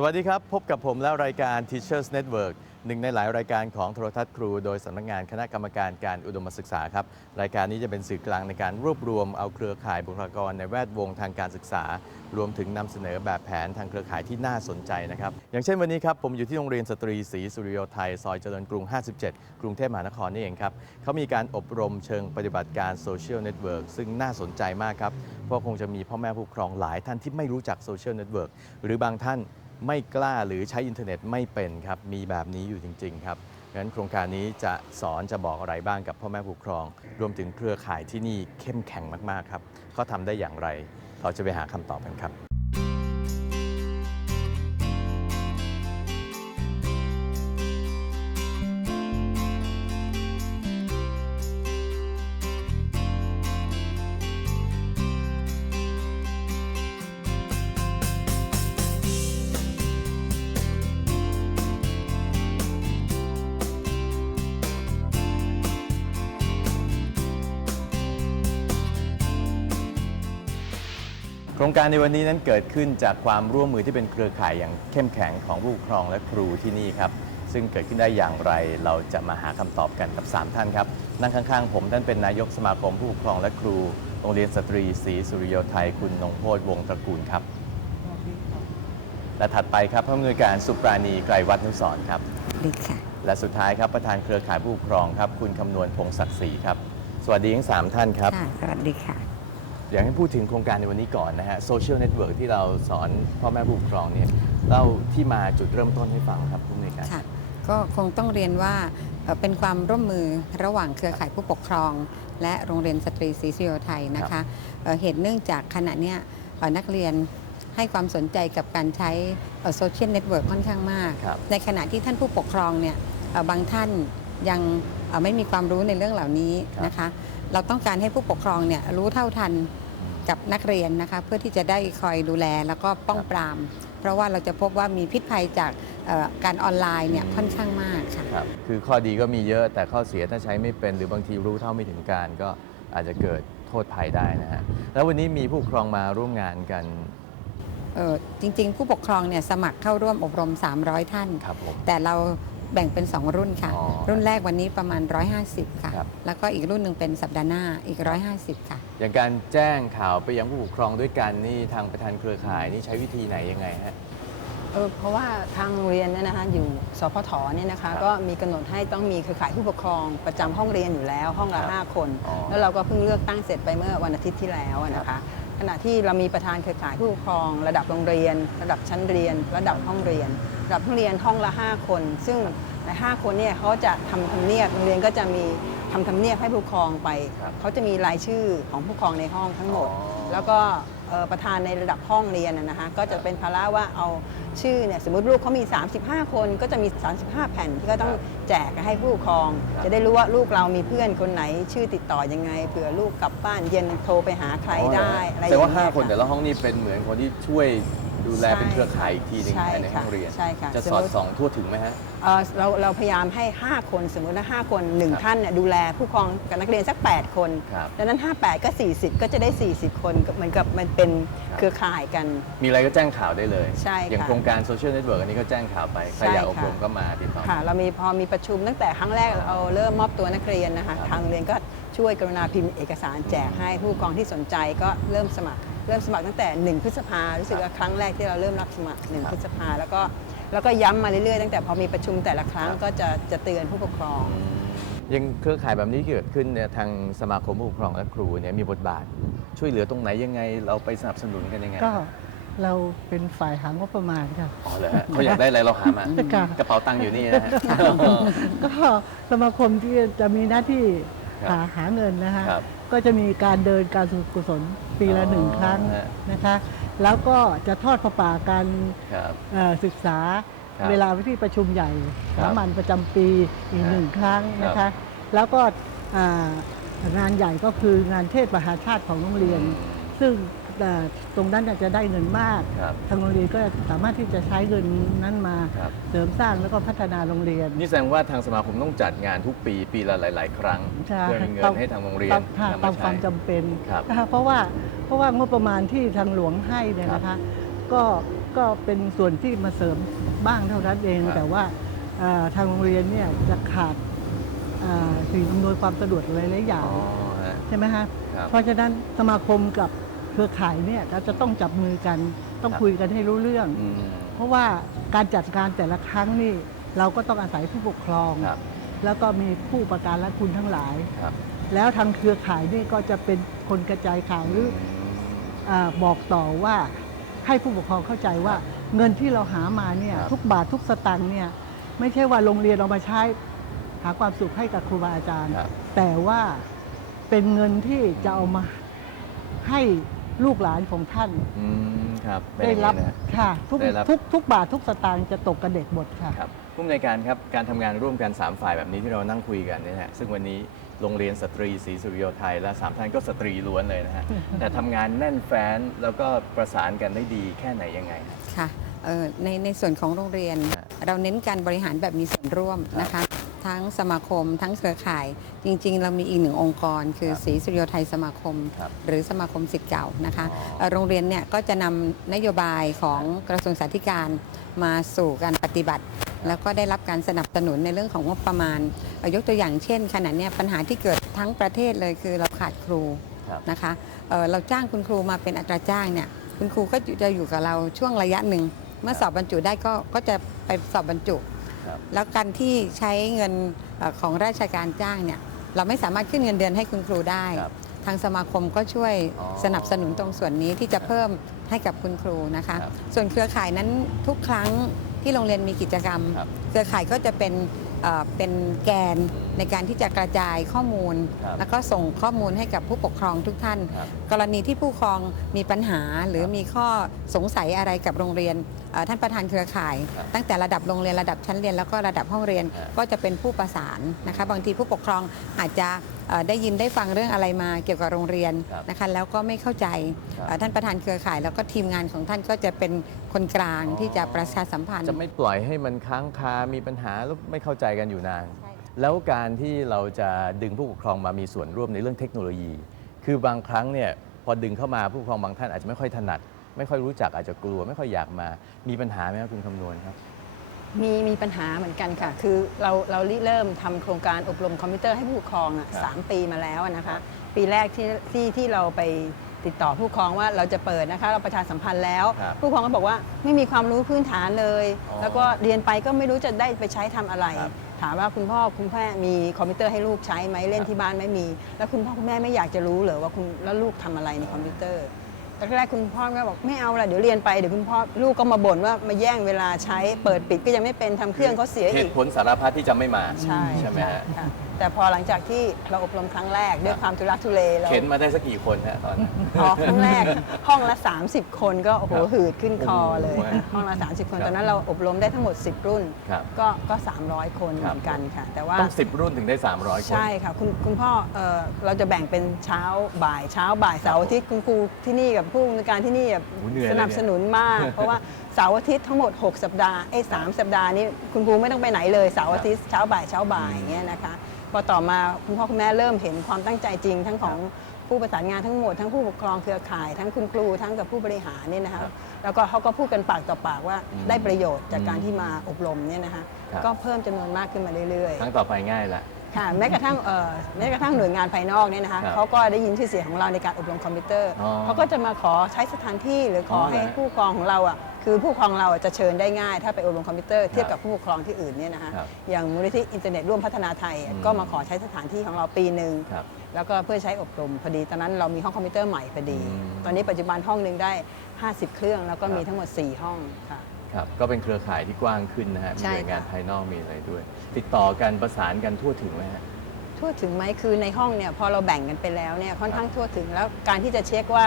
สวัสดีครับ พบกับผมและรายการ Teachers Network หนึ่งในหลายรายการของโทรทัศน์ครู โดยสำนักงานคณะกรรมการการอุดมศึกษาครับ รายการนี้จะเป็นสื่อกลางในการรวบรวมเอาเครือข่ายบุคลากรในแวดวงทางการศึกษา รวมถึงนำเสนอแบบแผนทางเครือข่ายที่น่าสนใจนะครับ อย่างเช่นวันนี้ครับผมอยู่ที่โรงเรียนสตรีศรีสุริโยไทย ซอยเจริญกรุง 57 กรุงเทพมหานครนี่เองครับเขามีการอบรมเชิงปฏิบัติการโซเชียลเน็ตเวิร์กซึ่งน่าสนใจมากครับเพราะคงจะมีพ่อแม่ผู้ปกครองหลายท่านที่ไม่รู้จักโซเชียลเน็ตเวิร์กหรือบางท่าน ไม่กล้าหรือใช้อินเทอร์เน็ตไม่เป็นครับมีแบบนี้อยู่จริง ๆ ครับงั้นโครงการนี้จะสอนจะบอกอะไรบ้างกับพ่อแม่ผู้ปกครอง รวมถึงเครือข่ายที่นี่เข้มแข็งมากๆครับเขาทำได้อย่างไร เราจะไปหาคำตอบกันครับ โครงการในวันนี้นั้นเกิดขึ้นจากความร่วมมือที่เป็นเครือข่ายอย่างเข้มแข็งของผู้ปกครองและครูที่นี่ครับ ซึ่งเกิดขึ้นได้อย่างไรเราจะมาหาคำตอบกันกับ 3 ท่านครับ นั่งข้างๆ ผมท่านเป็นนายกสมาคมผู้ปกครองและครู โรงเรียนสตรีศรีสุริโยไทยคุณนงโพธวงศ์ตระกูลครับ และถัดไปครับผู้อำนวยการสุปราณีไกรวัฒนุสรณ์ครับดีค่ะและสุดท้ายครับประธานเครือข่ายผู้ปกครองครับ คุณคำนวณพงศักดิ์ศรีครับ สวัสดีทั้งสามท่านครับค่ะสวัสดีค่ะ อยากให้พูดถึงโครงการในวันนี้ก่อนนะฮะโซเชียลเน็ตเวิร์กที่เราสอนพ่อแม่ผู้ปกครองเนี่ยเล่าที่มาจุดเริ่มต้นให้ฟังครับผู้อำนวยการ ค่ะก็คงต้องเรียนว่าเอ่อเป็นความร่วมมือระหว่างเครือข่ายผู้ปกครอง และโรงเรียนสตรีศรีสุริโยไทยนะคะเอ่อเหตุเนื่องจากขณะเนี้ยเอ่อนักเรียนให้ความสนใจกับการใช้โซเชียลเน็ตเวิร์กค่อนข้างมาก ครับ ในขณะที่ท่านผู้ปกครองเนี่ยเอ่อบางท่านยังเอ่อไม่มีความรู้ในเรื่องเหล่านี้นะคะ เราต้องการให้ผู้ปกครองเนี่ยรู้เท่าทัน กับนักเรียนนะคะ เพื่อที่จะได้คอยดูแลแล้วก็ป้องปราม เพราะว่าเราจะพบว่ามีพิษภัยจากเอ่อการออนไลน์เนี่ยค่อนข้างมากค่ะ ครับคือข้อดีก็มีเยอะแต่ข้อเสียถ้าใช้ไม่เป็นหรือบางทีรู้เท่าไม่ถึงการก็อาจจะเกิดโทษภัยได้นะฮะแล้ววันนี้มีผู้ปกครองมาร่วมงานกันเอ่อจริง ๆ ผู้ปกครองเนี่ยสมัครเข้าร่วมอบรม 300 ท่าน ครับผม แต่เรา แบ่งเป็น 2 รุ่นค่ะ อ๋อรุ่นแรกวันนี้ประมาณ 150 ค่ะ ครับ แล้วก็อีกรุ่นหนึ่งเป็นสัปดาห์หน้าอีก 150 ค่ะ อย่างการแจ้งข่าวไปยังผู้ปกครองด้วยกันนี่ทางประธานเครือข่ายนี่ใช้วิธีไหนยังไงฮะ เออเพราะว่าทางโรงเรียนเนี่ยนะคะอยู่สพทเนี่ยนะครัคะบก็มีกำหนดให้ต้องมีเครือข่ายผู้ปกครองประจำห้องเรียนอยู่แล้วห้องละครับ5คน อ๋อแล้วเราก็เพิ่งเลือกตั้งเสร็จไปเมื่อวันอาทิตย์ที่แล้วอะนะคะ ขณะที่เรามีประธานเครือข่ายผู้ปกครอง ระดับโรงเรียน ระดับชั้นเรียน ระดับห้องเรียน ระดับห้องเรียนห้องละ 5 คน ซึ่งใน5คนเนี่ยเขาจะทำทำเนียบโรงเรียนก็จะมีทำทำเนียบให้ผู้ปกครองไปครับเขาจะมีรายชื่อของผู้ปกครองในห้องทั้งหมดอ๋อแล้วก็เอ่อ ประธานในระดับห้องเรียนนะนะคะก็จะเป็นภาระว่าเอาชื่อเนี่ยสมมติลูกเขามี 35 คนก็จะมี 35 แผ่นที่ก็ต้องแจกให้ผู้ปกครองครับจะได้รู้ว่าลูกเรามีเพื่อนคนไหนชื่อติดต่อยังไงเผื่อลูกกลับบ้านเย็นโทรไปหาใครได้อะไรอย่าแต่งว่าเงี้ย5คนแต่ค่ะละห้องนี่เป็นเหมือนคนที่ช่วย ดูแลใช่เป็นเครือข่ายอีกทีหนึงใช่ภายในห้องค่ะเรียน ใช่ค่ะจะสมสอดมุติส่องทั่วถึงไหมฮะ เอ่อเราเราพยายามให้ 5 คนสมมติว่า5คนหนึ่งครับท่านเนี่ยดูแลผู้ปกครองกับนักเรียนสัก 8 คนครับดังนั้น 58 ก็ 40 ก็จะได้ 40 คนก็เหมือนกับมันเป็นครับ เครือข่ายกัน มีอะไรก็แจ้งข่าวได้เลย ใช่ค่ะอย่างโครงการโซเชียลเน็ตเวิร์กอันนี้ก็แจ้งข่าวไป ใครใช่อยากอบค่ะรมก็มาติดต่อ ค่ะ เรามีพอมีประชุมตั้งแต่ครั้งแรกเราเริ่มมอบตัวนักเรียนนะคะ ครับ ทางเรียนก็ช่วยกรุณาพิมพ์เอกสารแจกให้ผู้ปกครองที่สนใจก็เริ่มสมัคร เริ่มสมัครตั้งแต่ 1 พฤษภารู้สึกว่าครั้งแรกที่เราเริ่มรับสมัคร 1 พฤษภาแล้วก็แล้วก็ย้ำมาเรื่อยๆ ตั้งแต่พอมีประชุมแต่ละครั้งก็จะจะเตือนผู้ปกครอง ยังเครือข่ายแบบนี้เกิดขึ้นเนี่ยทางสมาคมผู้ปกครองและครูเนี่ยมีบทบาท ช่วยเหลือตรงไหนยังไง เราไปสนับสนุนกันยังไงก็เราเป็นฝ่ายหางบประมาณค่ะ อ๋อเหรอฮะเขาอยากได้อะไรเราหามา ค่ะ กระเป๋าตังค์อยู่นี่นะฮะ ก็สมาคมที่จะมีหน้าที่ครับหาหาเงินนะคะ ครับ ก็จะมีการเดินการกุศลปีละอ๋อหนึ่งครั้งฮะนะคะ แล้วก็จะทอดประป่าการครับเอ่อศึกษาครับเวลาที่ประชุมใหญ่ครับสามัญประจำปีอีกฮะหนึ่งครั้งนะครัคะบแล้วก็อ่างานใหญ่ก็คืองานเทศมหาชาติของโรงเรียน ซึ่งเอ่อ ตรงนั้นน่ะจะได้เงินมาก ครับ ทางโรงเรียนก็สามารถที่จะใช้เงินนั้นมาครับ เสริมสร้างแล้วก็พัฒนาโรงเรียน นี่แสดงว่าทางสมาคมต้องจัดงานทุกปีปีละหลาย ๆ ครั้งใช่ เพื่อมีเงิตามนให้ทางโรงเรียนตามค่ะนำตามามคใช้ วามจำเป็นครับนะคะเพราะว่าเพราะว่างบประมาณที่ทางหลวงให้เนี่ยครับนะคะ ก็ก็เป็นส่วนที่มาเสริมบ้างเท่านั้นเอง ครับ แต่ว่าเอ่อทางโรงเรียนเนี่ยจะขาดเอ่อสิ่งอำนวยความสะดวกหลายๆอย่างอ๋อฮะใช่ไหมฮะครับ เพราะฉะนั้นสมาคมกับ เครือข่ายเนี่ยเราจะต้องจับมือกัน ต้องครับคุยกันให้รู้เรื่อง อืม เพราะว่าการจัดการแต่ละครั้งนี่เราก็ต้องอาศัยผู้ปกครอง ครับแล้วก็มีผู้ประการและคุณทั้งหลาย ครับ แล้วทางเครือข่ายนี่ก็จะเป็นคนกระจายข่าวหรือมอาบอกต่อว่าให้ผู้ปกครองเข้าใจว่าเงินที่เราหามาเนี่ยครับ ทุกบาททุกสตังค์เนี่ยไม่ใช่ว่าโรงเรียนเอามาใช้หาความสุขให้กับครูบาอาจารย์ ครับ แต่ว่าเป็นเงินที่จะเอามาให้ ลูกหลานของท่าน อืมครับเป็นได้อย่างรับนี้นะ ค่ะทุกได้รับ ทุกทุกบาททุกสตางค์จะตกกระเด็กหมดค่ะ ครับผู้อำนวยการครับการทำงานร่วมกัน3ฝ่ายแบบนี้ที่เรานั่งคุยกันเนี่ยนะฮะซึ่งวันนี้โรงเรียนสตรีศรีสุริโยไทยและสามท่านก็สตรีล้วนเลยนะฮะ แต่ทำงานแน่นแฟ้นแล้วก็ประสานกันได้ดีแค่ไหนยังไงฮะค่ะเอ่อในในส่วนของโรงเรียนครับเราเน้นการบริหารแบบมีส่วนร่วมนะคะ ทั้งสมาคม ทั้งเครือข่าย จริง ๆ เรามีอีกหนึ่งองค์กร คือครับศรีสุริโยไทยสมาคม ครับหรือสมาคมสิทธิ์เก่านะคะอ๋อเอ่อโรงเรียนเนี่ยก็จะนำนโยบายของกระทรวงสาธารณการมาสู่การปฏิบัติ แล้วก็ได้รับการสนับสนุนในเรื่องของงบประมาณเอ่อยกตัวอย่างเช่นขณะเนี้ยปัญหาที่เกิดทั้งประเทศเลยคือเราขาดครูครับ นะคะเอ่อเราจ้างคุณครูมาเป็นอัตราจ้างเนี่ยคุณครูก็จะอยู่กับเราช่วงระยะหนึ่งเมื่อสอบบรรจุได้ก็ก็จะไปสอบบรรจุ ครับแล้วการที่ใช้เงินเอ่อของราชการจ้างเนี่ยเราไม่สามารถขึ้นเงินเดือนให้คุณครูได้ ครับทางสมาคมก็ช่วยอ๋อสนับสนุนตรงส่วนนี้ที่จะเพิ่มให้กับคุณครูนะคะ ครับส่วนเครือข่ายนั้นทุกครั้งที่โรงเรียนมีกิจกรรม ครับเครือข่ายก็จะเป็นเอ่อเป็นแกน ในการที่จะกระจายข้อมูล ครับแล้วก็ส่งข้อมูลให้กับผู้ปกครองทุกท่าน ครับกรณีที่ผู้ปกครองมีปัญหาหรือครับมีข้อสงสัยอะไรกับโรงเรียนเอ่อท่านประธานเครือข่าย ครับตั้งแต่ระดับโรงเรียนระดับชั้นเรียนแล้วก็ระดับห้องเรียนครับ ก็จะเป็นผู้ประสานนะคะ บางทีผู้ปกครองอาจจะเอ่อได้ยินได้ฟังเรื่องอะไรมาเกี่ยวกับโรงเรียนครับนะคะแล้วก็ไม่เข้าใจ ครับ เอ่อท่านประธานเครือข่ายแล้วก็ทีมงานของท่านก็จะเป็นคนกลางอ๋อ ที่จะประชาสัมพันธ์ จะไม่ปล่อยให้มันค้างคา มีปัญหาแล้วไม่เข้าใจกันอยู่นาน ใช่ แล้วการที่เราจะดึงผู้ปกครองมามีส่วนร่วมในเรื่องเทคโนโลยี คือบางครั้งเนี่ยพอดึงเข้ามาผู้ปกครองบางท่านอาจจะไม่ค่อยถนัด ไม่ค่อยรู้จักอาจจะกลัว ไม่ค่อยอยากมามีปัญหาไหมครับคุณคำนวณครับ มีมีปัญหาเหมือนกันค่ะ คือเราเราริเริ่มทำโครงการอบรมคอมพิวเตอร์ให้ผู้ปกครองอะครับ สามปีมาแล้วอะนะคะ ปีแรกที่ที่ที่เราไปติดต่อผู้ปกครองว่าเราจะเปิดนะคะ เราประชาสัมพันธ์แล้ว ครับผู้ปกครองก็บอกว่าไม่มีความรู้พื้นฐานเลย อ๋อแล้วก็เรียนไปก็ไม่รู้จะได้ไปใช้ทำอะไร ครับ ถามว่าคุณพ่อคุณแม่มีคอมพิวเตอร์ให้ลูกใช้ไหมเล่นที่บ้านไม่มี แล้วคุณพ่อคุณแม่ไม่อยากจะรู้เหรอว่าคุณแล้วลูกทำอะไรในคอมพิวเตอร์ ตอนแรกคุณพ่อก็บอกไม่เอาละเดี๋ยวเรียนไปเดี๋ยวคุณพ่อลูกก็มาบ่นว่ามาแย่งเวลาใช้เปิดปิดก็ยังไม่เป็นทำเครื่องเขาเสียเหอีก ตุผลสารพัดที่จะไม่มาใช่ใช่ไหมฮะค่ะแต่พอหลังจากที่เราอบรมครั้งแรกด้วยความทุรักทุเลเราเข็นมาได้สักกี่คนฮะตอนนั้นพอครั้งแรก ห้องละ 30 คนก็โอ้โหครับหืดขึ้นคอเลยโอ้โหห้องละ 30 คนครับตอนนั้นเราอบรมได้ทั้งหมด 10 รุ่น ครับ ก็ก็ 300 คนคเหรับมือนกันค่ะ แต่ว่าต้อง10รุ่นถึงได้ 300 คน ใช่ค่ะคุณคุณพ่อเอ่อเราจะแบ่งเป็นเช้าบ่ายเช้าบ่ายเสาร์อาทิตย์คุณครูที่นี่กับผู้อำนวยการที่นี่แบบโอ้โหเหนื่อยสเลยนับสนุนมาก เพราะว่าเสาร์อาทิตย์ทั้งหมด 6 สัปดาห์ไอ้สามสัปดาห์นี้คุณครูไม่ต้องไปไหนเลยเสาร์อาทิตย์เช้าบ่ายเช้าบ่ายอย่างเงี้ยนะคะพอต่อมาคุณพ่อคุณแม่เริ่มเห็นความตั้งใจจริง ทั้งของผู้ประสานงานทั้งหมด ทั้งผู้ปกครองเครือข่าย ทั้งคุณครูทั้งกับผู้บริหารเนี่ยนะคะครับแล้วก็เขาก็พูดกันปากต่อปากว่าอืมได้ประโยชน์จากการอืมที่มาอบรมเนี่ยนะคะครับ ก็เพิ่มจำนวนมากขึ้นมาเรื่อยๆ ครั้งต่อไปง่ายละ ค่ะแม้กระทั่งเอ่อแม้กระทั่งหน่วยงานภายนอกเนี่ยนะคะครับเขาก็ได้ยินชื่อเสียงของเราในการอบรมคอมพิวเตอร์อ๋อเขาก็จะมาขอใช้สถานที่หรือขอออเหรอให้ฮะผู้ปกครองของเราอะคือผู้ปกครองเราอะจะเชิญได้ง่าย ถ้าไปอบรมคอมพิวเตอร์เทียบกับผู้ปกครองที่อื่นเนี่ยนะคะครับอย่างมูลนิธิอินเทอร์เน็ตร่วมพัฒนาไทยอะอืม ก็มาขอใช้สถานที่ของเราปีหนึ่ง ครับ แล้วก็เพื่อใช้อบรมพอดี ตอนนั้นเรามีห้องคอมพิวเตอร์ใหม่พอดี อืมตอนนี้ปัจจุบันห้องหนึ่งได้ 50 เครื่อง แล้วก็ครับมีทั้งหมด 4 ห้องค่ะ ครับก็เป็นเครือข่ายที่กว้างขึ้นนะฮะมีใช่หน่วยงานค่ะ ภายนอกมีอะไรด้วย ติดต่อกันประสานกันทั่วถึงไหมฮะ ทั่วถึงไหมคือในห้องเนี่ยพอเราแบ่งกันไปแล้วเนี่ยค่อนข้างทั่วถึงแล้วการที่จะเช็คว่า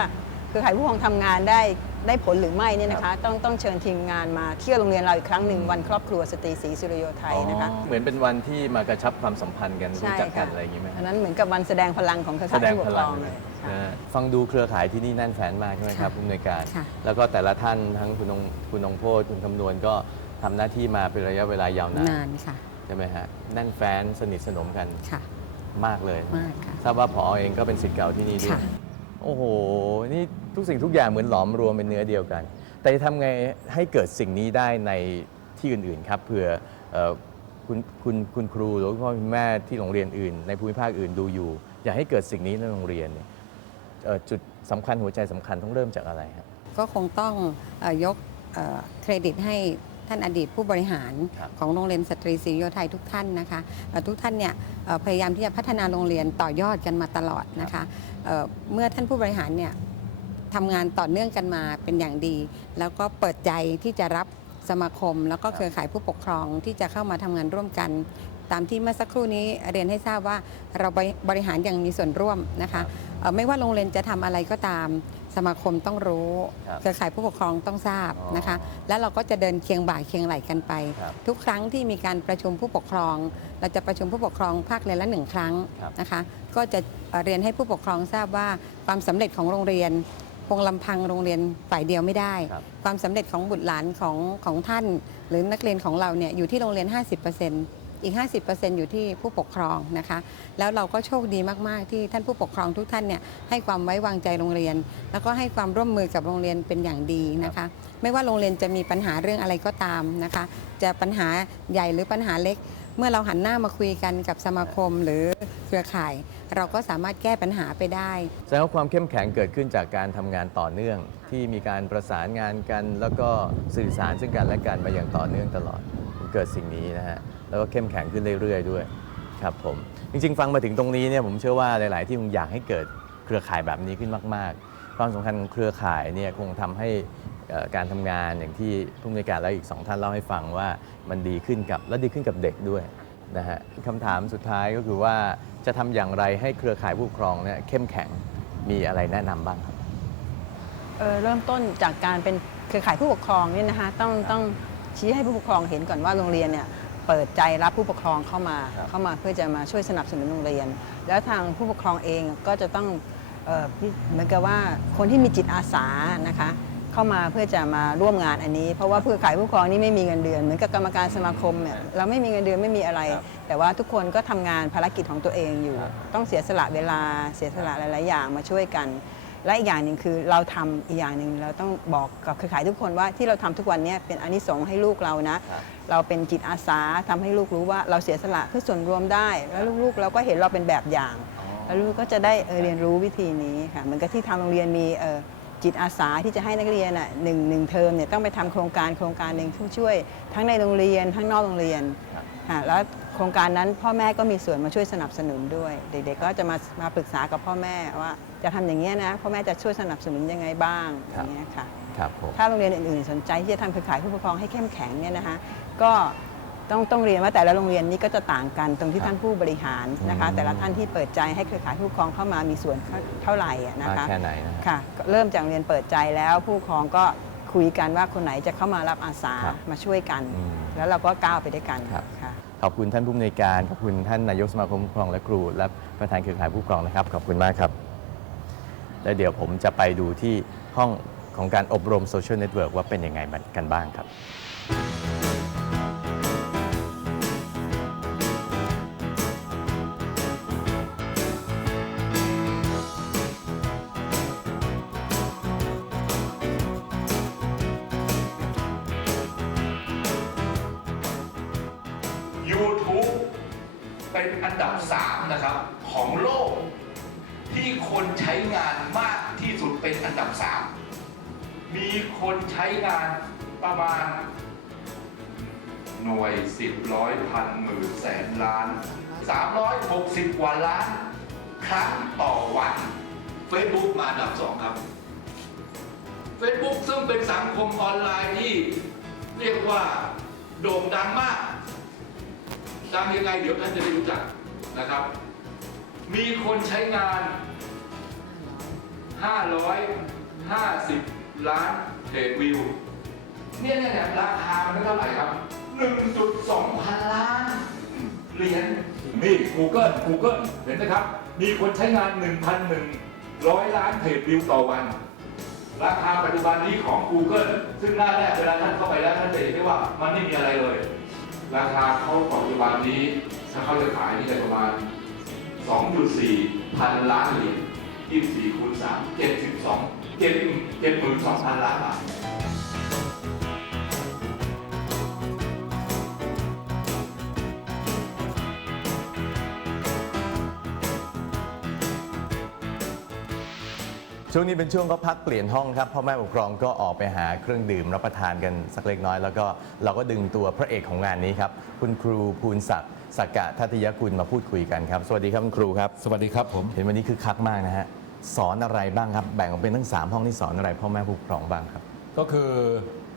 คือใครผู้ปกครองทำงานได้ ได้ผลหรือไม่เนี่ยนะคะ ต้องต้องเชิญทีมงานมาเที่ยวโรงเรียนเราอีกครั้งหนึ่งวันครอบครัวสตรีศรีสุริโยไทยนะคะอ๋อเหมือนเป็นวันที่มากระชับความสัมพันธ์กันใช่รู้จักกันค่ะ อะไรอย่างนี้ไหมอันนั้นเหมือนกับวันแสดงพลังของเครือแสข่ายดงผู้ปพกครลัองงเลเลยยนะค่ะฮะฟังดูเครือข่ายที่นี่แน่นแฟนมากใช่ไหมครับค่ะผู้อำนวยการ ค่ะ แล้วก็แต่ละท่านทั้งคุณองคุณองโพธคุณคำนวณก็ทำหน้าที่มาเป็นระยะเวลายาวนานนานค่ะใช่ไหมฮะแน่นแฟนสนิทสนมกันค่ะ มากเลย มากค่ะ ทราบว่าพอเองก็เป็นสิทธิ์เก่าที่นี่ด้วยค่ะโอ้โห นี่ ทุกสิ่งทุกอย่างเหมือนหลอมรวมเป็นเนื้อเดียวกัน แต่จะทำไงให้เกิดสิ่งนี้ได้ในที่อื่นๆครับเผื่อเอ่อคุณคุณคุณครูหรือว่าคุณพ่อคุณแม่ที่โรงเรียนอื่น ในภูมิภาคอื่นดูอยู่ อยากให้เกิดสิ่งนี้ในโรงเรียนเนี่ยเอ่อจุดสำคัญหัวใจสำคัญต้องเริ่มจากอะไรครับ ก็คงต้องเออยกเอ่อเครดิตให้ท่านอดีตผู้บริหารครับ ของโรงเรียนสตรีศรีโยไทยทุกท่านนะคะเอ่อทุกท่านเนี่ยเอ่อพยายามที่จะพัฒนาโรงเรียนต่อยอดกันมาตลอดนะคะเอ่อเมื่อท่านผู้บริหารเนี่ย ทำงานต่อเนื่องกันมาเป็นอย่างดี แล้วก็เปิดใจที่จะรับสมาคม แล้วก็เครือข่ายผู้ปกครองที่จะเข้ามาทำงานร่วมกัน ตามที่เมื่อสักครู่นี้เรียนให้ทราบว่าเราบริบริหารอย่างมีส่วนร่วมนะคะเอ่อไม่ว่าโรงเรียนจะทำอะไรก็ตามสมาคมต้องรู้ครับเครือข่ายผู้ปกครองต้องทราบอ๋อนะคะ แล้วเราก็จะเดินเคียงบ่าเคียงไหลกันไปครับทุกครั้งที่มีการประชุมผู้ปกครอง เราจะประชุมผู้ปกครองภาคเรียนละหนึ่งครั้งครับนะคะ ก็จะเอ่อเรียนให้ผู้ปกครองทราบว่าความสำเร็จของโรงเรียนค งลำพังโรงเรียนฝ่ายเดียวไม่ได้ ครับความสำเร็จของบุตรหลานของของท่าน หรือนักเรียนของเราเนี่ยอยู่ที่โรงเรียน 50%อีก 50%อยู่ที่ผู้ปกครองนะคะ แล้วเราก็โชคดีมาก ๆ ที่ท่านผู้ปกครองทุกท่านเนี่ยให้ความไว้วางใจโรงเรียน แล้วก็ให้ความร่วมมือกับโรงเรียนเป็นอย่างดีนะคะ ไม่ว่าโรงเรียนจะมีปัญหาเรื่องอะไรก็ตามนะคะ จะปัญหาใหญ่หรือปัญหาเล็ก เมื่อเราหันหน้ามาคุยกันกับสมาคมหรือเครือข่าย เราก็สามารถแก้ปัญหาไปได้ แสดงว่าความเข้มแข็งเกิดขึ้นจากการทำงานต่อเนื่อง ที่มีการประสานงานกัน แล้วก็สื่อสารซึ่งกันและกันมาอย่างต่อเนื่องตลอดเกิดสิ่งนี้นะฮะแล้วก็เข้มแข็งขึ้นเรื่อยๆ ด้วยครับผมจริงๆ ฟังมาถึงตรงนี้เนี่ยผมเชื่อว่าหลายๆ ที่คงอยากให้เกิดเครือข่ายแบบนี้ขึ้นมาก ๆ ความสำคัญของเครือข่ายเนี่ยคงทำให้ การทำงานอย่างที่ผู้อำนวยการและอีกสองท่านเล่าให้ฟังว่ามันดีขึ้นกับและดีขึ้นกับเด็กด้วยนะฮะคำถามสุดท้ายก็คือว่าจะทำอย่างไรให้เครือข่ายผู้ปกครองเนี่ยเข้มแข็งมีอะไรแนะนำบ้างครับเอ่อเริ่มต้นจากการเป็นเครือข่ายผู้ปกครองเนี่ยนะคะต้องต้องชี้ให้ผู้ปกครองเห็นก่อนว่าโรงเรียนเนี่ยเปิดใจรับผู้ปกครองเข้ามาครับเข้ามาเพื่อจะมาช่วยสนับสนุนโรงเรียน แล้วทางผู้ปกครองเองก็จะต้องเอ่อเหมือนกับว่าคนที่มีจิตอาสานะคะ เข้ามาเพื่อจะมาร่วมงานอันนี้ เพราะว่าเครือข่ายผู้ปกครองนี่ไม่มีเงินเดือนเหมือนกับกรรมการสมาคมเนี่ยเราไม่มีเงินเดือนไม่มีอะไรครับแต่ว่าทุกคนก็ทำงานภารกิจของตัวเองอยู่ครับต้องเสียสละเวลาเสียสละหลาย ๆ อย่างมาช่วยกัน และอีกอย่างหนึ่งคือเราทำอีกอย่างหนึ่งเราต้องบอกกับเครือข่ายทุกคนว่าที่เราทำทุกวันเนี้เป็นอานิสงส์ให้ลูกเรานะครับเราเป็นจิตอาสาทำให้ลูกรู้ว่าเราเสียสละเพื่อส่วนรวมได้ แล้วลูก ๆ เราก็เห็นเราเป็นแบบอย่างแล้วลูกก็จะได้เอ่อเรียนรู้วิธีนี้ค่ะเหมือนกับที่ทางโรงเรียนมีเอ่อ จิตอาสาที่จะให้นักเรียนอะหนึ่งหนึ่งเทอมเนี่ยต้องไปทำโครงการโครงการหนึ่งที่ช่วย ทั้งในโรงเรียนทั้งนอกโรงเรียนครับค่ะแล้วโครงการนั้นพ่อแม่ก็มีส่วนมาช่วยสนับสนุนด้วย เด็กๆก็จะมามาปรึกษากับพ่อแม่ว่าจะทำอย่างนี้ยนะพ่อแม่จะช่วยสนับสนุนยังไงบ้างอย่างเงี้ยค่ะครับผมถ้าโรงเรียนอื่นๆ สนใจที่จะทำเครือข่ายผู้ปกครองให้เข้มแข็งเนี่ยนะคะก็ ต้องต้องเรียนว่าแต่ละโรงเรียนนี้ก็จะต่างกันตรงที่ครับท่านผู้บริหารนะคะอืมแต่ละท่านที่เปิดใจให้เครือข่ายผู้ปกครองเข้ามามีส่วนเท่าไหร่อะนะมากคะแค่ไหนนะฮะค่ะก็เริ่มจากโรงเรียนเปิดใจแล้วผู้ปกครองก็คุยกันว่าคนไหนจะเข้ามารับอาสาครับมาช่วยกันอืมแล้วเราก็ก้าวไปด้วยกันครับค่ะขอบคุณท่านผู้อำนวยการขอบคุณท่านนายกสมาคมผู้ปกครองและครู และประธานเครือข่ายผู้ปกครองนะครับ ขอบคุณมากครับ แล้วเดี๋ยวผมจะไปดูที่ห้องของการอบรมโซเชียลเน็ตเวิร์กว่าเป็นยังไงกันบ้างครับ ว่าล้านครั้งต่อวัน Facebook มาอันดับ2ครับ Facebook ซึ่งเป็นสังคมออนไลน์ที่เรียกว่าโด่งดังมาก ดังยังไงเดี๋ยวท่านจะได้รู้จักนะครับ มีคนใช้งาน 550 ล้านเพจวิว เนี่ยเนี่ยเนี่ยราคามันเท่าไหร่ครับ 1.2 พันล้าน เหรียญนี่ Google Google เห็นไหมครับ มีคนใช้งาน 1,100 ล้านเพจวิวต่อวัน ราคาปัจจุบันนี้ของ Google ซึ่งหน้าแรกเวลาท่านเข้าไปแล้วท่านจะเห็นได้ว่ามันไม่มีอะไรเลย ราคาเขาปัจจุบันนี้ถ้าเขาจะขายนี่จะประมาณ 2.4 พันล้านเหรียญ24คูณ3 72 7 72พันล้านบาท ช่วงนี้เป็นช่วงก็พักเปลี่ยนห้องครับพ่อแม่ปกครองก็ออกไปหาเครื่องดื่มรับประทานกันสักเล็กน้อย แล้วก็เราก็ดึงตัวพระเอกของงานนี้ครับ คุณครูภูนศักดิ์สักกะทัตยกุลมาพูดคุยกันครับ สวัสดีครับคุณครูครับ สวัสดีครับผมเห็นวันนี้คือคักมากนะฮะสอนอะไรบ้างครับ แบ่งออกเป็นทั้ง 3 ห้องที่สอนอะไรพ่อแม่ผู้ปกครองบ้างครับ ก็คือ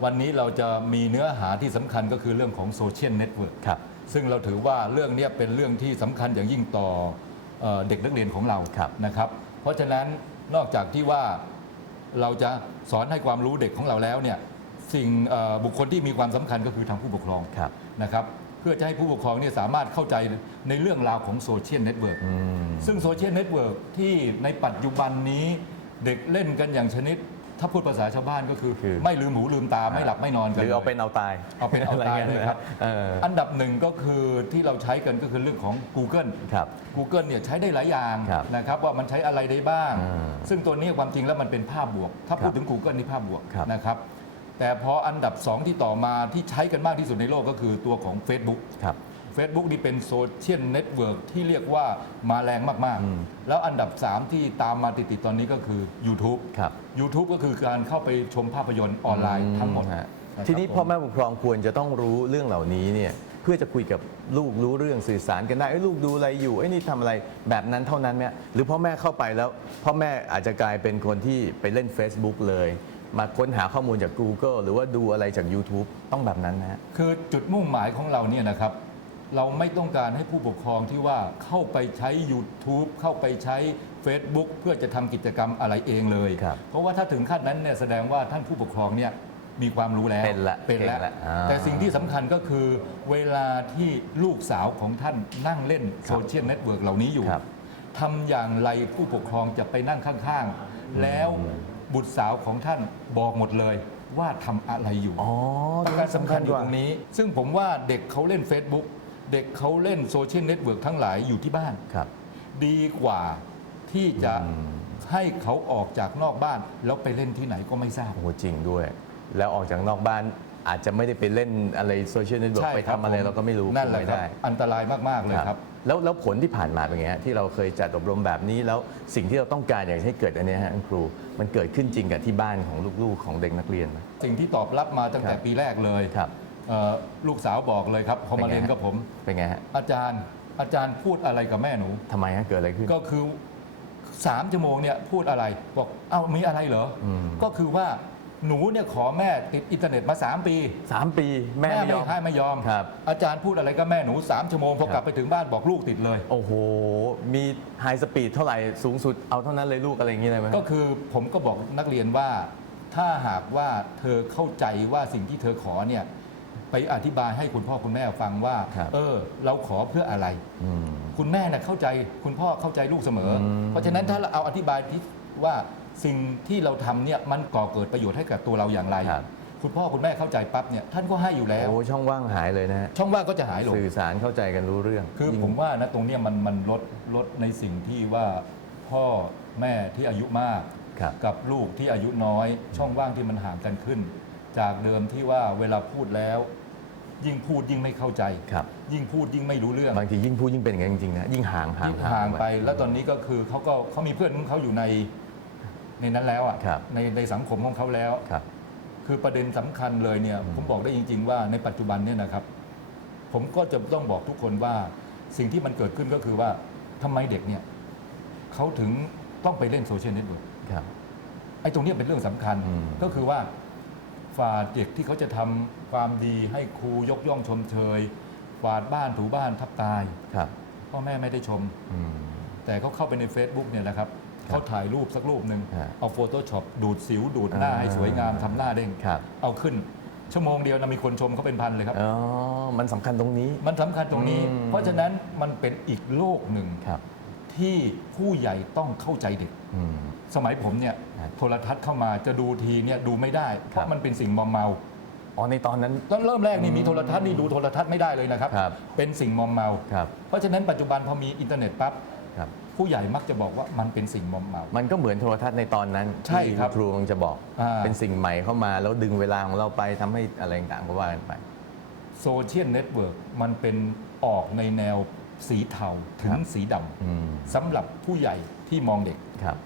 วันนี้เราจะมีเนื้อหาที่สำคัญก็คือเรื่องของโซเชียลเน็ตเวิร์กครับซึ่งเราถือว่าเรื่องเนี้ยเป็นเรื่องที่สำคัญอย่างยิ่งต่อเอ่อเด็กนักเรียนของเราครับนะครับ เพราะฉะนั้น นอกจากที่ว่าเราจะสอนให้ความรู้เด็กของเราแล้วเนี่ยสิ่งเอ่อบุคคลที่มีความสำคัญก็คือทางผู้ปกครองครับนะครับเพื่อจะให้ผู้ปกครองเนี่ยสามารถเข้าใจในเรื่องราวของโซเชียลเน็ตเวิร์กอืมซึ่งโซเชียลเน็ตเวิร์กที่ในปัจจุบันนี้เด็กเล่นกันอย่างชนิด ถ้าพูดภาษาชาวบ้านก็คือ คือ ไม่ลืมหูลืมตาไม่หลับไม่นอนกันหรือเอาเป็นลยเอาตายเอาเป็นเอาตายะไรเลยงี้ครับ เอออันดับหนึ่งก็คือที่เราใช้กันก็คือเรื่องของ Google ครับ Google เนี่ยใช้ได้หลายอย่างครับนะครับว่ามันใช้อะไรได้บ้าง อืมซึ่งตัวนี้ความจริงแล้วมันเป็นภาพบวก ถ้าพูครัดบถึง Google นี่ภาพบวกครับนะครับแต่พออันดับ 2 ที่ต่อมาที่ใช้กันมากที่สุดในโลกก็คือตัวของ Facebook ครับ Facebook นี่เป็นโซเชียลเน็ตเวิร์กที่เรียกว่ามาแรงมากอืมๆแล้วอันดับ 3 ที่ตามมาติด ๆ ตอนนี้ก็คือ YouTube ครับ YouTube ก็คือการเข้าไปชมภาพยนตร์ออนไลน์ทั้งหมดฮะะครับทีนี้ผมพ่อแม่ปกครองควรจะต้องรู้เรื่องเหล่านี้เนี่ยเพื่อจะคุยกับลูกรู้เรื่องสื่อสารกันได้ไอ้ยลูกดูอะไรอยู่ไอ้ยนี่ทำอะไรแบบนั้นเท่านั้นไหมหรือพ่อแม่เข้าไปแล้ว พ่อแม่อาจจะกลายเป็นคนที่ไปเล่น Facebook เลย มาค้นหาข้อมูลจาก Google หรือว่าดูอะไรจาก YouTube ต้องแบบนั้นนะฮะคือจุดมุ่งหมายของเราเนี่ยนะครับ เราไม่ต้องการให้ผู้ปกครองที่ว่าเข้าไปใช้ YouTube เข้าไปใช้ Facebook เพื่อจะทำกิจกรรมอะไรเองเลย ครับเพราะว่าถ้าถึงขั้นนั้นเนี่ยแสดงว่าท่านผู้ปกครองเนี่ยมีความรู้แล้วเป็นละเป็นแล้วเก่งละอ่าแต่สิ่งที่สำคัญก็คือ เวลาที่ลูกสาวของท่านนั่งเล่นโซเชียลเน็ตเวิร์กเหล่านี้อยู่ครับ ทำอย่างไรผู้ปกครองจะไปนั่งข้างๆ แล้วบุตรสาวของท่านบอกหมดเลยว่าทำอะไรอยู่ อ๋อประการสำคัญอยู่กว่าตรงนี้ ซึ่งผมว่าเด็กเขาเล่น Facebook เด็กเขาเล่นโซเชียลเน็ตเวิร์กทั้งหลายอยู่ที่บ้าน ครับ ดีกว่าที่จะอืม ให้เขาออกจากนอกบ้าน แล้วไปเล่นที่ไหนก็ไม่ทราบ โอ้โหจริงด้วย แล้วออกจากนอกบ้านอาจจะไม่ได้ไปเล่นอะไรโซเชียลเน็ตเวิร์กไปครัทำอะไรผมเราก็ไม่รู้นั่นแหละไม่ครับ ได้อันตรายมาก ๆ เลยครับ แล้วแล้วผลที่ผ่านมาเป็นไงฮะที่เราเคยจัดอบรมแบบนี้แล้วสิ่งที่เราต้องการอยากให้เกิดอันเนี้ยฮะคุณครู มันเกิดขึ้นจริงกับที่บ้านของลูกๆของเด็กนักเรียนไหม สิ่งที่ตอบรับมาตั้งแต่ครับปีแรกเลย ครับ เอ่อลูกสาวบอกเลยครับพอมาเป็นไงเรียนกับผม เป็นไงฮะอาจารย์อาจารย์พูดอะไรกับแม่หนู ทำไมฮะเกิดอะไรขึ้น ก็คือสามชั่วโมงเนี่ยพูดอะไรบอกเอ้ามีอะไรเหรออม ก็คือว่าหนูเนี่ยขอแม่ติดอินเทอร์เน็ตมา 3 ปีสามปีแม่ไม่ยอม ให้ไม่ยอม ครับ อาจารย์พูดอะไรก็แม่หนู 3 ชั่วโมงพอครับกลับไปถึงบ้านบอกลูกติดเลย โอ้โห มีไฮสปีดเท่าไหร่สูงสุดเอาเท่านั้นเลยลูกอะไรอย่างงี้เลยไหม ก็คือผมก็บอกนักเรียนว่าถ้าหากว่าเธอเข้าใจว่าสิ่งที่เธอขอเนี่ย ไปอธิบายให้คุณพ่อคุณแม่ฟังว่า ครับ เออ เราขอเพื่ออะไร อืม คุณแม่เนี่ยเข้าใจคุณพ่อเข้าใจลูกเสมออม เพราะฉะนั้นถ้าเราเอาอธิบายที่ว่าสิ่งที่เราทำเนี่ยมันก่อเกิดประโยชน์ให้กับตัวเราอย่างไร ครับคุณพ่อคุณแม่เข้าใจปั๊บเนี่ยท่านก็ให้อยู่แล้ว โอ้ช่องว่างหายเลยนะฮะช่องว่างก็จะหายลง สื่อสารเข้าใจกันรู้เรื่องคือยิ่ง ผมว่านะตรงเนี้ยมันมันลดลดในสิ่งที่ว่าพ่อแม่ที่อายุมาก ครับ กับลูกที่อายุน้อย ช่องว่างที่มันห่างกันขึ้น จากเดิมที่ว่าเวลาพูดแล้ว ยิ่งพูดยิ่งไม่เข้าใจ ครับ ยิ่งพูดยิ่งไม่รู้เรื่อง บางทียิ่งพูดยิ่งเป็นอย่างนั้นจริงๆนะยิ่งห่างห่างยิ่งห่างไป แล้วตอนนี้ก็คือเขาก็เขามีเพื่อนของเขาอยู่ในในนั้นแล้วอะ ครับในในสังคมของเขาแล้ว ครับ คือประเด็นสำคัญเลยเนี่ยอืมผมบอกได้จริง ๆ ว่าในปัจจุบันเนี่ยนะครับ ผมก็จะต้องบอกทุกคนว่าสิ่งที่มันเกิดขึ้นก็คือว่าทำไมเด็กเนี่ยเขาถึงต้องไปเล่นโซเชียลเน็ตเวิร์กครับ ไอ้ตรงเนี้ยเป็นเรื่องสำคัญอืม ก็คือว่าฝ่าเด็กที่เขาจะทำ ความดีให้ครูยกย่องชมเชยฝาดบ้านถูบ้านทับตายครับพ่อแม่ไม่ได้ชม อืม แต่เขาเข้าไปใน Facebook เนี่ยนะครับเขาถ่ายรูปสักรูปหนึ่งฮะเอา Photoshop ดูดสิวดูดหน้าอ่าให้สวยงามทำหน้าเด้งครับ เอาขึ้น ชั่วโมงเดียวนะมีคนชมเขาเป็นพันเลยครับ อ๋อ มันสำคัญตรงนี้ มันสำคัญตรงนี้ อืม เพราะฉะนั้นมันเป็นอีกโลกหนึ่งครับ ที่ผู้ใหญ่ต้องเข้าใจเด็ก อืม สมัยผมเนี่ยครับโทรทัศน์เข้ามาจะดูทีเนี่ยดูไม่ได้ เพครัราะบมันเป็นสิ่งมอมเมา อ๋อในตอนนั้นตอนเริ่มแรกนี่มีโทรทัศน์นี่ดูโทรทัศน์ไม่ได้เลยนะครับ ครับเป็นสิ่งมอมเมา ครับเพราะฉะนั้นปัจจุบันพอมีอินเทอร์เน็ตปั๊บครับ ผู้ใหญ่มักจะบอกว่ามันเป็นสิ่งมอมเมา มันก็เหมือนโทรทัศน์ในตอนนั้นใช่ที่ครับครูกำลังจะบอก อ่า เป็นสิ่งใหม่เข้ามาแล้วดึงเวลาของเราไปทำให้อะไรต่างๆก็ว่ากันไป โซเชียลเน็ตเวิร์กมันเป็นออกในแนวสีเทาถึครังบสีดอืมำสำหรับผู้ใหญ่ที่มองเด็ก ครับ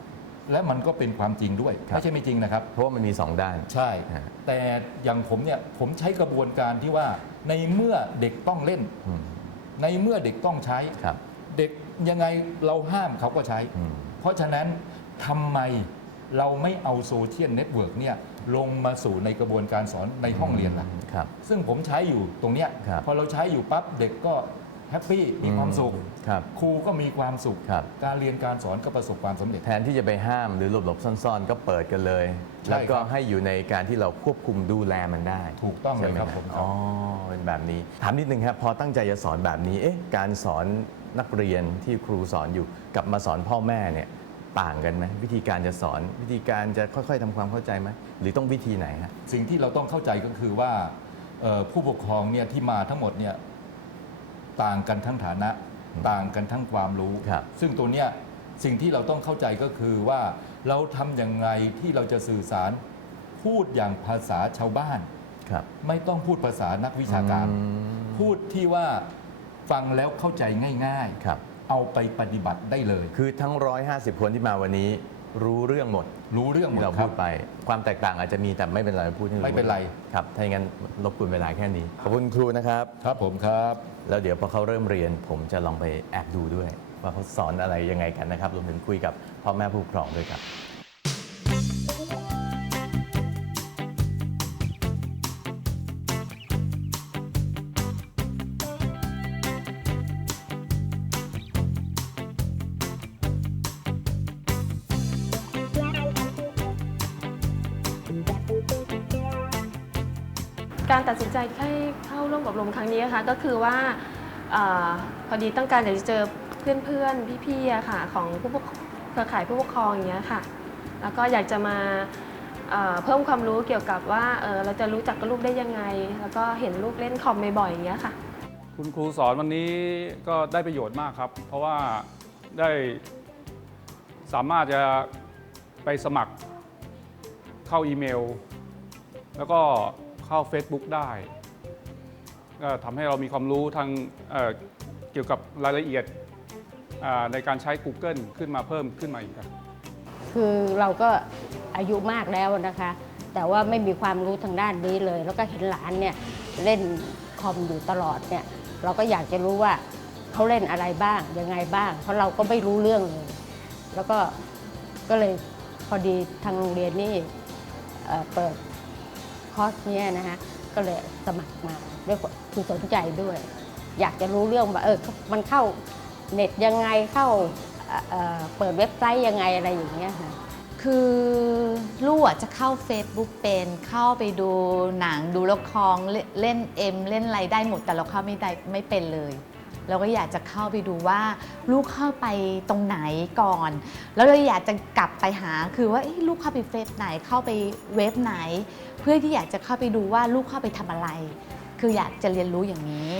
และมันก็เป็นความจริงด้วยครับไม่ใช่ไม่จริงนะครับ เพราะว่ามันมีสองด้าน ใช่ฮะแต่อย่างผมเนี่ยผมใช้กระบวนการที่ว่าในเมื่อเด็กต้องเล่นอืมในเมื่อเด็กต้องใช้ครับเด็กยังไงเราห้ามเขาก็ใช้อืมเพราะฉะนั้นทำไมเราไม่เอาโซเชียลเน็ตเวิร์กเนี่ยลงมาสู่ในกระบวนการสอนในห้องเรียนล่ะครับซึ่งผมใช้อยู่ตรงเนี้ยครับพอเราใช้อยู่ปั๊บเด็กก็ แฮปปี้มีความสุขครับครูก็มีความสุข ครับ การเรียนการสอนก็ประสบความสำเร็จ แทนที่จะไปห้ามหรือหลบหลบๆซ่อนๆ ก็เปิดกันเลย ใช่แล้วก็ครับให้อยู่ในการที่เราควบคุมดูแลมันได้ถูกต้องเลยใช่ไหครับผมอ๋อเป็นแบบนี้ ถามนิดนึงครับพอตั้งใจจะสอนแบบนี้เอ๊ะการสอนนักเรียนที่ครูสอนอยู่กับมาสอนพ่อแม่เนี่ยต่างกันไหมวิธีการจะสอนวิธีการจะค่อยๆทำความเข้าใจไหมหรือต้องวิธีไหนฮะ สิ่งที่เราต้องเข้าใจก็คือว่าเอ่อผู้ปกครองเนี่ยที่มาทั้งหมดเนี่ย ต่างกันทั้งฐานะต่างกันทั้งความรู้ ครับซึ่งตัวเนี้ยสิ่งที่เราต้องเข้าใจก็คือว่าเราทำอย่างไรที่เราจะสื่อสารพูดอย่างภาษาชาวบ้าน ครับไม่ต้องพูดภาษานักวิชาการ อืมพูดที่ว่าฟังแล้วเข้าใจง่ายครับ ๆ เอาไปปฏิบัติได้เลย คือทั้ง 150 คนที่มาวันนี้ รู้เรื่องหมดรู้เรื่องหมที่ดเราครัพูบ ดไป ความแตกต่างอาจจะมีแต่ไม่เป็นไรพูดให้ไม่เป็นไร ครับถ้าอย่างนั้นรบกวนเวลาแค่นี้ขอบคุณครูนะครับ ครับผมครับ แล้วเดี๋ยวพอเขาเริ่มเรียน ผมจะลองไปแอบดูด้วย ว่าเขาสอนอะไรยังไงกันนะครับรวมถึงคุยกับพ่อแม่ผู้ปกครองด้วยครับ การตัดสินใจให้เข้าร่วมอบรมครั้งนี้นะคะก็คือว่าอพอดีต้องการอยากจะเจอเพื่อนๆพี่ๆอะค่ะของผู้ปกเครือข่ายผู้ปกครองอย่างเงี้ยค่ะ แล้วก็อยากจะมาเอ่อเพิ่มความรู้เกี่ยวกับว่าเอ่อเราจะรู้จักกับลูกได้ยังไง แล้วก็เห็นลูกเล่นคอมบ่อยๆอย่างเงี้ยค่ะ คุณครูสอนวันนี้ก็ได้ประโยชน์มากครับ เพราะว่าได้สามารถจะไปสมัคร เข้าอีเมล แล้วก็เข้า Facebook ได้ก็ทำให้เรามีความรู้ทางเเกี่ยวกับรายละเอียดในการใช้ Google ขึ้นมาเพิ่มขึ้นมาอีกครับคือเราก็อายุมากแล้วนะคะ แต่ว่าไม่มีความรู้ทางด้านนี้เลย แล้วก็เห็นหลานเนี่ยเล่นคอมอยู่ตลอดเนี่ย เราก็อยากจะรู้ว่าเขาเล่นอะไรบ้างยังไงบ้าง เพราะเราก็ไม่รู้เรื่องเลย แล้วก็ก็เลยพอดีทางโรงเรียนนี่ เปิดคอร์สเนี่ยนะคะก็เลยสมัครมาด้วยคือสนใจด้วย อยากจะรู้เรื่องว่าเออมันเข้าเน็ตยังไงเข้าเเปิดเว็บไซต์ยังไงอะไรอย่างเงี้ยค่ะคือลูกจะเข้า Facebook เป็นเข้าไปดูหนังดูละครเล่นเอ็มเล่นอะไรได้หมดแต่เราเข้าไม่ได้ไม่เป็นเลย เราก็อยากจะเข้าไปดูว่าลูกเข้าไปตรงไหนก่อน แล้วเราอยากจะกลับไปหาคือว่าลูกเข้าไปเฟซไหนเข้าไปเว็บไหน เพื่อที่อยากจะเข้าไปดูว่าลูกเข้าไปทำอะไร คืออยากจะเรียนรู้อย่างนี้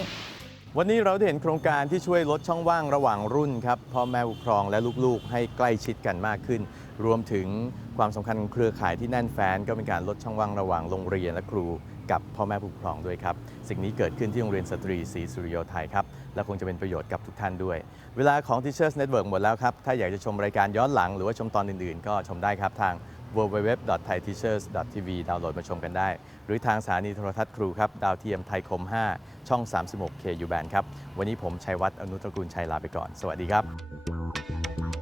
วันนี้เราได้เห็นโครงการที่ช่วยลดช่องว่างระหว่างรุ่นครับพ่อแม่ผู้ปกครองและลูกๆ ให้ใกล้ชิดกันมากขึ้น รวมถึงความสำคัญของเครือข่ายที่แน่นแฟ้นก็เป็นการลดช่องว่างระหว่างโรงเรียนและครู กับพ่อแม่ผู้ปกครองด้วยครับ สิ่งนี้เกิดขึ้นที่โรงเรียนสตรีศรีสุริโยไทยครับ และคงจะเป็นประโยชน์กับทุกท่านด้วย เวลาของ Teachers Network หมดแล้วครับ ถ้าอยากจะชมรายการย้อนหลังหรือว่าชมตอนอื่นๆ ก็ชมได้ครับทาง www.thaiteachers.tv ดาวน์โหลดมาชมกันได้ หรือทางสถานีโทรทัศน์ครูครับ ดาวเทียมไทยคม 5 ช่อง 36 KU band ครับ วันนี้ผมชัยวัฒน์อนุตระกูลชัยลาไปก่อน สวัสดีครับ